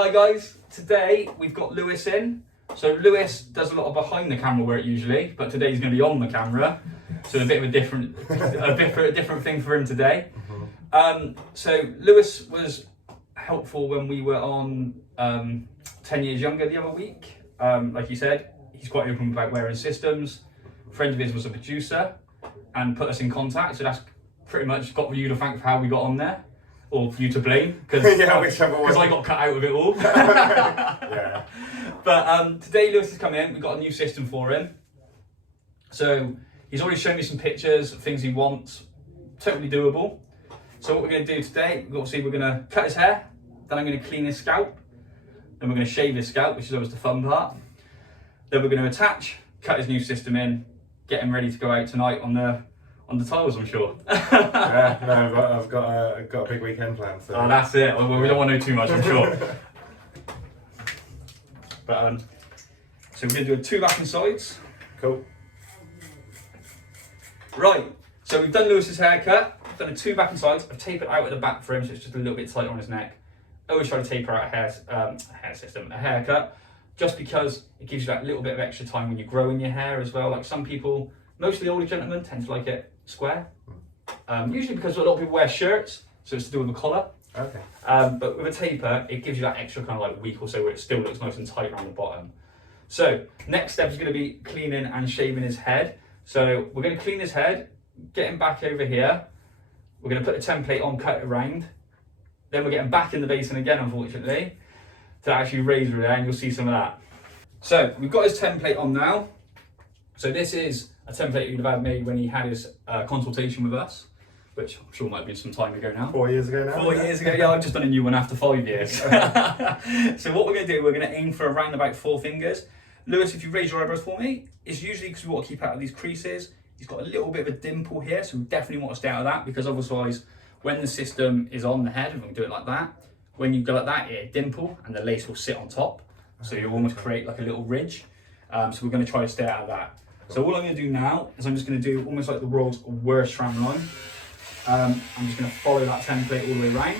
Hi guys, today we've got Lewis in. So Lewis does a lot of behind the camera work usually, but today he's going to be on the camera. So a bit of a different thing for him today. So Lewis was helpful when we were on 10 Years Younger the other week. Like you said, he's quite open about wearing systems. A friend of his was a producer and put us in contact. So that's pretty much got you to thank for how we got on there. Or for you to blame, because I got cut out of it all. Yeah. But today Lewis has come in, we've got a new system for him. So he's already shown me some pictures of things he wants, totally doable. So what we're going to do today, obviously we're going to cut his hair, then I'm going to clean his scalp, then we're going to shave his scalp, which is always the fun part. Then we're going to attach, cut his new system in, get him ready to go out tonight on the tiles, I'm sure. Yeah, no, I've got a big weekend planned. So. Oh, that's it. Well, we don't want to know too much, I'm sure. But so we're going to do a 2 back and sides. Cool. Right. So we've done Lewis's haircut. I've done a 2 back and sides. I've tapered out at the back for him, so it's just a little bit tighter on his neck. I always try to taper out a haircut, just because it gives you that little bit of extra time when you're growing your hair as well. Like some people, mostly older gentlemen, tend to like it square. Usually because a lot of people wear shirts, so it's to do with the collar. Okay. But with a taper, it gives you that extra kind of like week or so where it still looks nice and tight around the bottom. So next step is going to be cleaning and shaving his head. So we're going to clean his head, get him back over here. We're going to put the template on, cut it around. Then we're getting back in the basin again, unfortunately, to actually razor it out, and you'll see some of that. So we've got his template on now. So this is a template you'd have had made when he had his consultation with us, which I'm sure might have been some time ago now. 4 years ago now? 4 years ago, yeah, I've just done a new one after 5 years. So what we're going to do, we're going to aim for around about 4 fingers. Lewis, if you raise your eyebrows for me, it's usually because we want to keep out of these creases. He's got a little bit of a dimple here, so we definitely want to stay out of that, because otherwise, when the system is on the head, and we can do it like that, when you go like that, it'll dimple and the lace will sit on top. So you almost create like a little ridge. So we're going to try to stay out of that. So all I'm going to do now is I'm just going to do almost like the world's worst tram line. I'm just going to follow that template all the way around.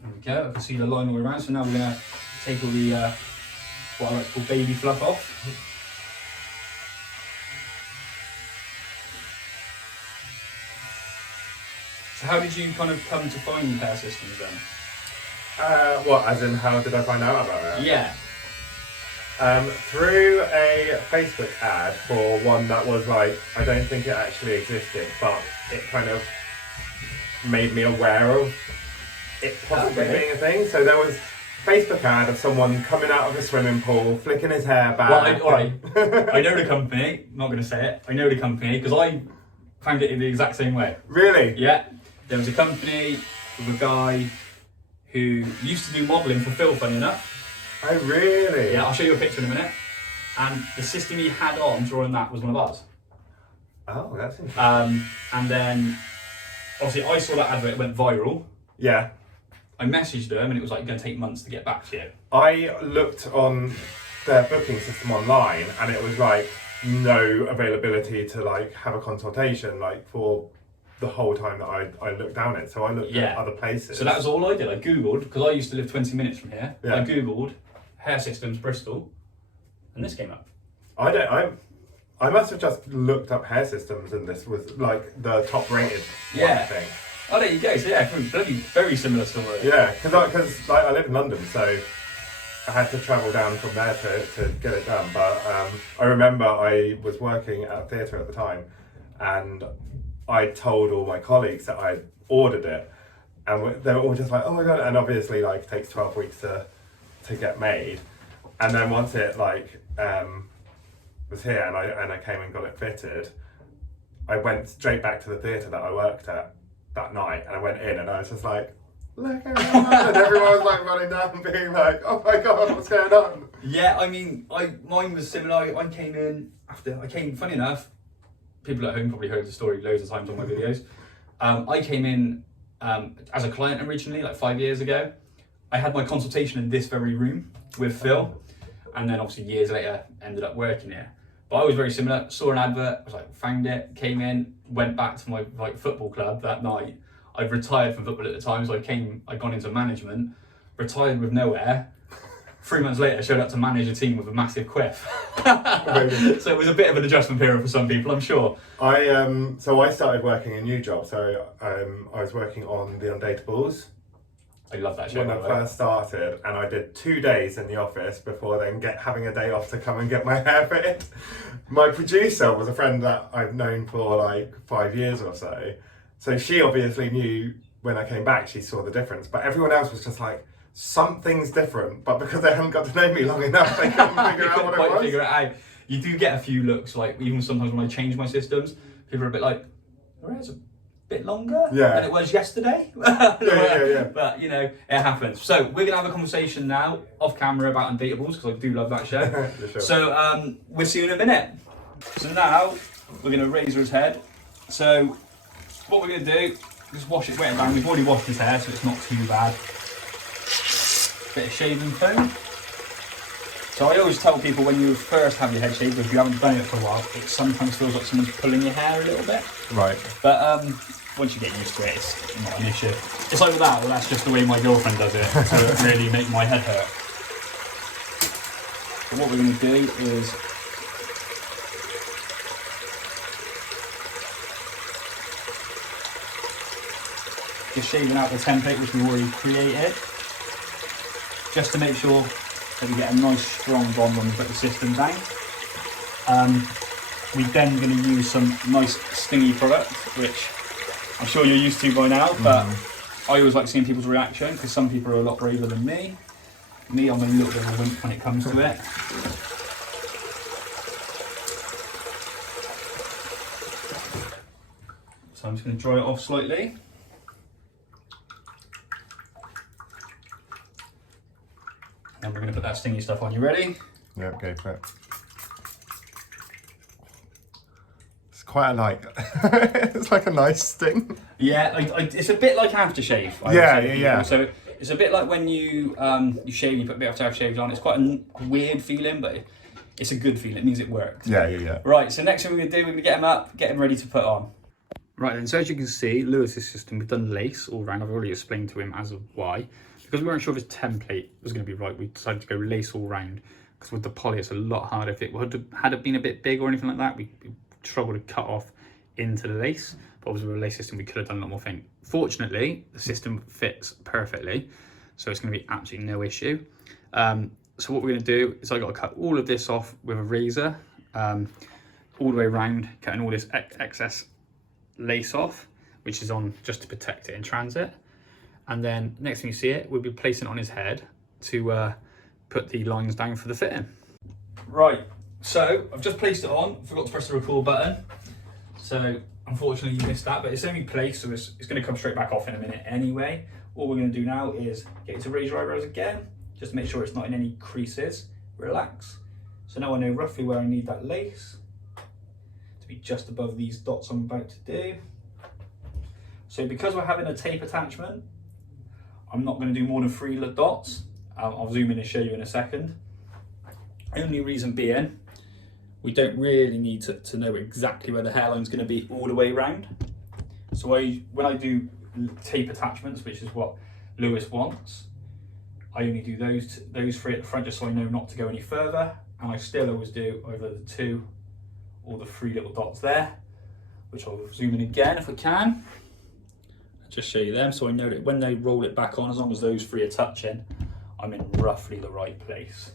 There we go, I can see the line all the way around. So now we're going to take all the what I like to call baby fluff off. So how did you kind of come to find hair systems then? What, as in how did I find out about it? Yeah. Through a Facebook ad for one that was like, I don't think it actually existed, but it kind of made me aware of it possibly being a thing. So there was a Facebook ad of someone coming out of a swimming pool, flicking his hair back. Well, alright, I know the company, I'm not going to say it, I know the company because I found it in the exact same way. Really? Yeah, there was a company with a guy who used to do modelling for Phil, funny enough. Oh, really? Yeah, I'll show you a picture in a minute. And the system he had on drawing that was one of ours. Oh, that's interesting. And then, obviously, I saw that advert, it went viral. Yeah. I messaged them and it was like going to take months to get back to you. I looked on their booking system online and it was like no availability to like have a consultation like for the whole time that I looked down it. So I looked at other places. So that was all I did. I Googled, because I used to live 20 minutes from here. Yeah. I Googled hair systems Bristol and this came up. I must have just looked up hair systems and this was like the top rated one thing. Oh, there you go. So yeah, very similar story. Yeah, because I live in London, so I had to travel down from there to get it done. But I remember I was working at a theatre at the time, and I told all my colleagues that I ordered it, and they were all just like, "Oh my god!" And obviously, like, it takes 12 weeks to get made, and then once it like was here, and I came and got it fitted, I went straight back to the theatre that I worked at that night, and I went in and I was just like, look around, and everyone was like running down being like, oh my god, what's going on? Yeah, I mean, mine was similar. I came in after, funny enough, people at home probably heard the story loads of times on my videos. I came in as a client originally, like 5 years ago. I had my consultation in this very room with Phil, and then obviously years later ended up working here. But I was very similar. Saw an advert, was like, found it, came in, went back to my like football club that night. I'd retired from football at the time, so I'd gone into management, retired with nowhere. 3 months later, showed up to manage a team with a massive quiff. So it was a bit of an adjustment period for some people, I'm sure. So I started working a new job. So I was working on The Undateables. I love that show. When I first started, and I did 2 days in the office before then having a day off to come and get my hair fitted. My producer was a friend that I've known for like 5 years or so. So she obviously knew when I came back, she saw the difference. But everyone else was just like, something's different. But because they hadn't got to know me long enough, they couldn't figure out what it was. Figure it out. You do get a few looks, like even sometimes when I change my systems, people are a bit like, your hair's a bit longer than it was yesterday. Yeah. But you know, it happens. So we're gonna have a conversation now off camera about Undateables, because I do love that show. Sure. So we'll see you in a minute. So now we're gonna razor his head. So what we're gonna do, just wash it wet and down. We've already washed his hair, so it's not too bad. Bit of shaving foam. So I always tell people when you first have your head shaved, if you haven't done it for a while, it sometimes feels like someone's pulling your hair a little bit. Right. But once you get used to it, it's not an issue. It's like that, well, that's just the way my girlfriend does it, to really make my head hurt. So what we're going to do is just shaving out the template which we've already created, just to make sure that we get a nice strong blonde when we put the system down. We're then going to use some nice stingy product, which I'm sure you're used to by now, but I always like seeing people's reaction, because some people are a lot braver than me. I'm a little bit of a wimp when it comes to it. So I'm just going to dry it off slightly. And we're going to put that stingy stuff on. You ready? Yeah, go for it. It's quite a it's like a nice sting. Yeah, it's a bit like aftershave. Yeah. So it's a bit like when you you shave and you put a bit of aftershave on. It's quite a weird feeling, but it's a good feeling. It means it worked. Yeah. Right, so next thing we're going to do, we're going to get him up, get him ready to put on. Right then, so as you can see, Lewis's system, we've done lace all around. I've already explained to him as of why. Because we weren't sure if his template was going to be right, we decided to go lace all round. Because with the poly, it's a lot harder. If it had it been a bit big or anything like that, we struggled to cut off into the lace. But obviously with a lace system, we could have done a lot more thing. Fortunately, the system fits perfectly, so it's going to be absolutely no issue. So what we're going to do is I got to cut all of this off with a razor, all the way around, cutting all this excess lace off, which is on just to protect it in transit. And then next time you see it, we'll be placing it on his head to put the lines down for the fitting. Right, so I've just placed it on, forgot to press the record button. So unfortunately you missed that, but it's only placed, so it's going to come straight back off in a minute anyway. All we're going to do now is get you to raise your eyebrows again, just to make sure it's not in any creases. Relax. So now I know roughly where I need that lace to be just above these dots I'm about to do. So because we're having a tape attachment, I'm not going to do more than 3 dots. I'll zoom in and show you in a second. Only reason being, we don't really need to know exactly where the hairline's going to be all the way around. So when I do tape attachments, which is what Lewis wants, I only do those 3 at the front just so I know not to go any further. And I still always do either the 2 or the 3 little dots there, which I'll zoom in again if I can. Just show you them so I know that when they roll it back on, as long as those 3 are touching, I'm in roughly the right place.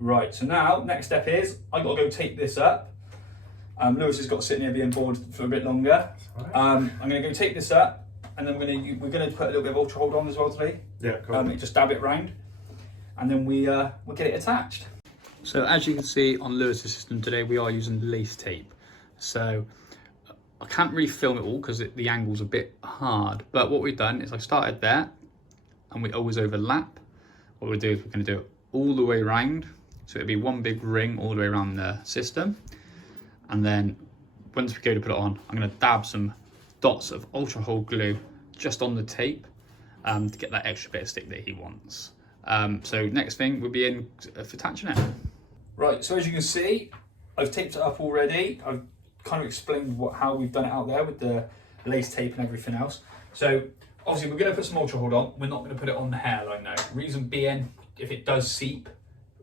Right, so now next step is I got to go tape this up. Lewis has got sitting here being bored for a bit longer. I'm going to go tape this up, and then we're going to put a little bit of Ultra Hold on as well today. Yeah, cool. Just dab it round, and then we'll get it attached. So as you can see on Lewis's system today, we are using lace tape. So I can't really film it all because the angle's a bit hard, but what we've done is I started there and we always overlap. What we'll do is we're going to do it all the way around, so it'll be one big ring all the way around the system. And then once we go to put it on, I'm going to dab some dots of Ultra Hold glue just on the tape, to get that extra bit of stick that he wants. So next thing would be in for attaching it. Right, so as you can see, I've taped it up already. I've kind of explained how we've done it out there with the lace tape and everything else. So obviously we're going to put some Ultra Hold on. We're not going to put it on the hairline now. Reason being, if it does seep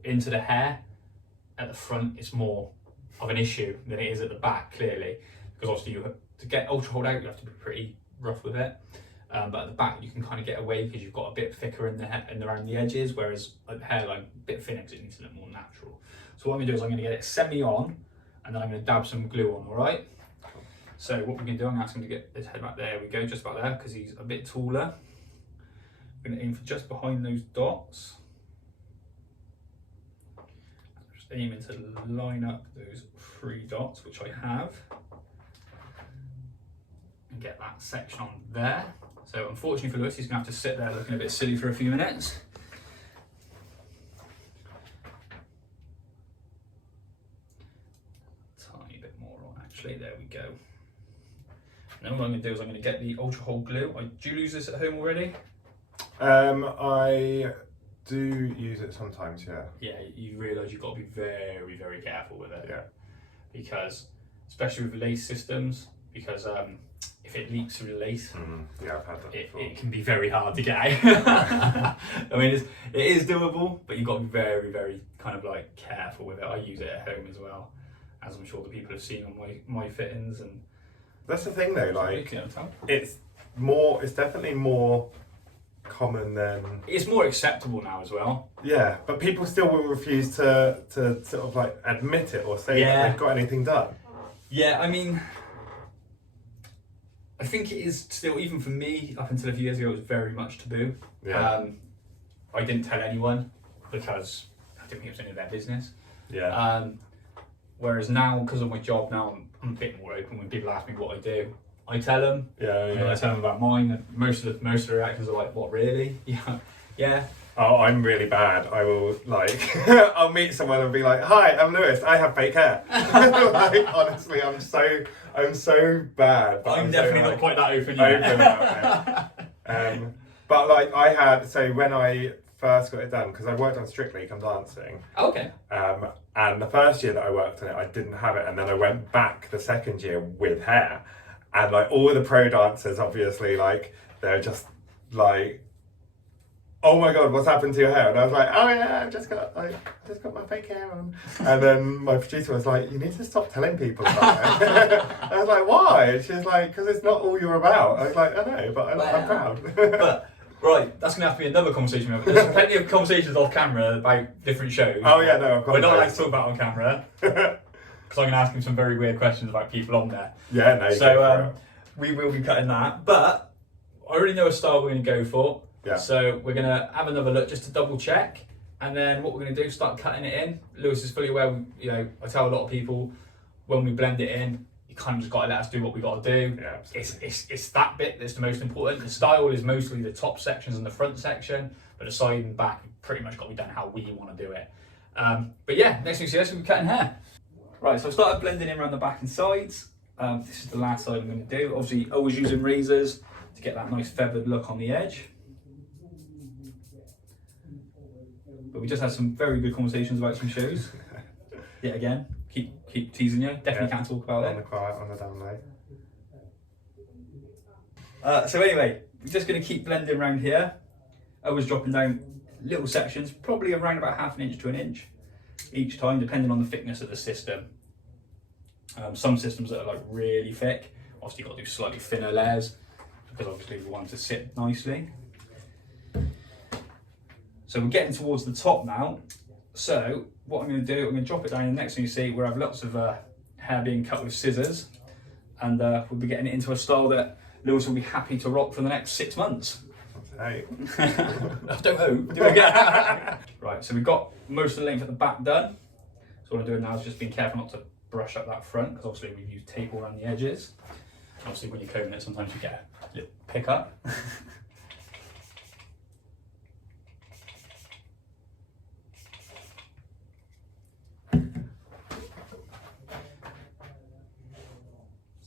into the hair at the front, it's more of an issue than it is at the back, clearly. Because obviously to get Ultra Hold out, you have to be pretty rough with it. But at the back, you can kind of get away because you've got a bit thicker in around the edges, whereas at the hairline, a bit thinner because it needs to look more natural. So what I'm going to do is I'm going to get it semi-on, and then I'm going to dab some glue on, all right? So what we're going to do, I'm asking him to get his head back there. We go, just about there, because he's a bit taller. We're going to aim for just behind those dots. Just aiming to line up those 3 dots, which I have. And get that section on there. So unfortunately for Lewis, he's going to have to sit there looking a bit silly for a few minutes. Tiny bit more on, actually. There we go. Now what I'm going to do is I'm going to get the Ultra Hold glue. Do you use this at home already? I do use it sometimes, yeah. Yeah, you realise you've got to be very, very careful with it. Yeah. Because, especially with lace systems, because if it leaks through the lace, yeah, I've had that before. It can be very hard to get out. I mean, it is doable, but you've got to be very, very kind of like careful with it. I use it at home as well, as I'm sure the people have seen on my fittings. And that's the thing though, like it's definitely more common than... It's more acceptable now as well. Yeah, but people still will refuse to sort of like admit it or say that they've got anything done. Yeah, I mean, I think it is still, even for me, up until a few years ago, it was very much taboo. Yeah. I didn't tell anyone because I didn't think it was any of their business. Yeah. Whereas now, because of my job now, I'm a bit more open. When people ask me what I do, I tell them. Yeah, and I tell them about mine. And most of the reactions are like, "What, really?" Yeah, yeah. Oh, I'm really bad. I will like, I'll meet someone and be like, "Hi, I'm Lewis. I have fake hair." Like, honestly, I'm so bad. I'm definitely not quite that open yet. But like I had, so when I first got it done, because I worked on Strictly Come Dancing. Oh, okay. And the first year that I worked on it, I didn't have it, and then I went back the second year with hair, and like all the pro dancers, obviously, like they're just like, "Oh my god, what's happened to your hair?" And I was like, "Oh yeah, I've just got my fake hair on." And then my producer was like, "You need to stop telling people about it." I was like, "Why?" And she was like, "Because it's not all you're about." I was like, "I know, but I'm proud." But right, that's gonna have to be another conversation. There's plenty of conversations off camera about different shows. Oh yeah, no, of course. We're not allowed to talk about it on camera because I'm gonna ask him some very weird questions about people on there. Yeah, no. So we will be cutting that, but I already know a style we're gonna go for. Yeah. So we're gonna have another look just to double check, and then what we're gonna do is start cutting it in. Lewis is fully aware. I tell a lot of people when we blend it in, you kind of just gotta let us do what we gotta do. Yeah, it's that bit that's the most important. The style is mostly the top sections and the front section, but the side and back pretty much got to be done how we want to do it. But yeah, next thing you see us, we'll be cutting hair. Right, so I've started blending in around the back and sides. This is the last side I'm going to do. Obviously, always using razors to get that nice feathered look on the edge. But we just had some very good conversations about some shows. Yet again, keep teasing you. Definitely can't talk about on it. the quiet, on the down low. So anyway, we're just going to keep blending around here. Always dropping down little sections, probably around about 1/2 inch to 1 inch each time, depending on the thickness of the system. Some systems that are like really thick, obviously you've got to do slightly thinner layers because obviously we want it to sit nicely. So we're getting towards the top now. So what I'm going to do, I'm going to drop it down, and the next thing you see, we'll have lots of hair being cut with scissors, and we'll be getting it into a style that Lewis will be happy to rock for the next 6 months. Hey. I don't hope. Do again. Right, so we've got most of the length at the back done. So what I'm doing now is just being careful not to brush up that front, because obviously we've used tape around the edges. Obviously when you're combing it, sometimes you get a little pick up.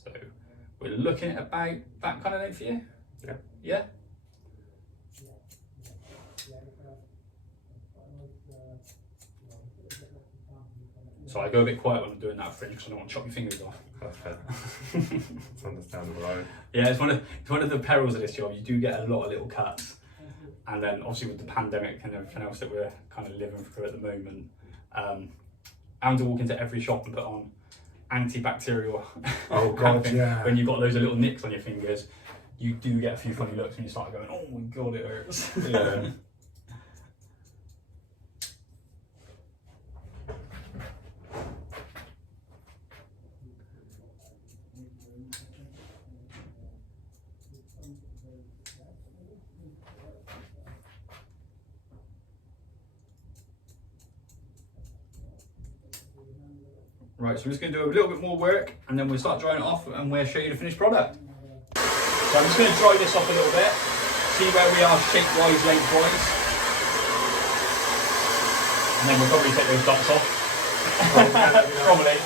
So we're looking at about that kind of length for you? Yeah. Yeah? So I go a bit quiet when I'm doing that fringe because I don't want to chop your fingers off. That's fair. It's understandable. Yeah, it's one of the perils of this job. You do get a lot of little cuts, and then obviously with the pandemic and everything else that we're kind of living through at the moment, having to walk into every shop and put on antibacterial. Oh god, yeah. When you've got loads of little nicks on your fingers, you do get a few funny looks when you start going, oh my god, it hurts. Yeah. Right, so we're just going to do a little bit more work and then we'll start drying it off and we'll show you the finished product. So I'm just going to dry this off a little bit, see where we are shape-wise, length-wise. And then we'll probably take those dots off. Probably.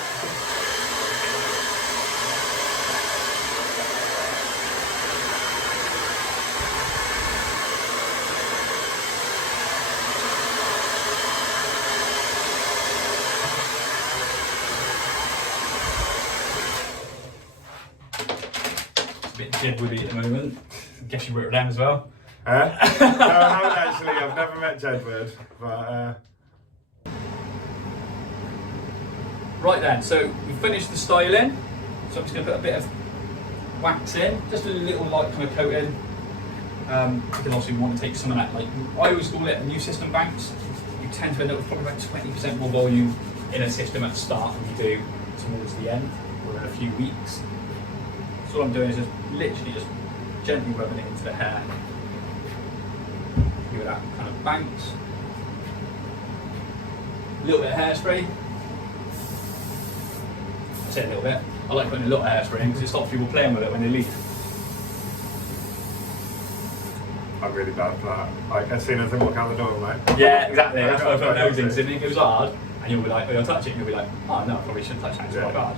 Jedward at the moment. Guess you work with them as well. No, I haven't actually. I've never met Jedward, but. Right then, so we finished the styling. So I'm just going to put a bit of wax in, just a little light kind of coating. Because obviously we want to take some of that, like I always call it a new system bounce. You tend to end up with probably about 20% more volume in a system at the start than you do towards the end, or in a few weeks. So what I'm doing is just literally just gently rubbing it into the hair. Give it that kind of bounce. A little bit of hairspray. I say a little bit. I like putting a little hairspray in because it stops people playing with it when they leave. I'm really bad for that. Like, as soon as I walk out the door, I'm like... Yeah, exactly. That's why I put nosing in. It goes hard, and you'll be like, you'll touch it, and you'll be like, oh no, I probably shouldn't touch that, it's quite hard.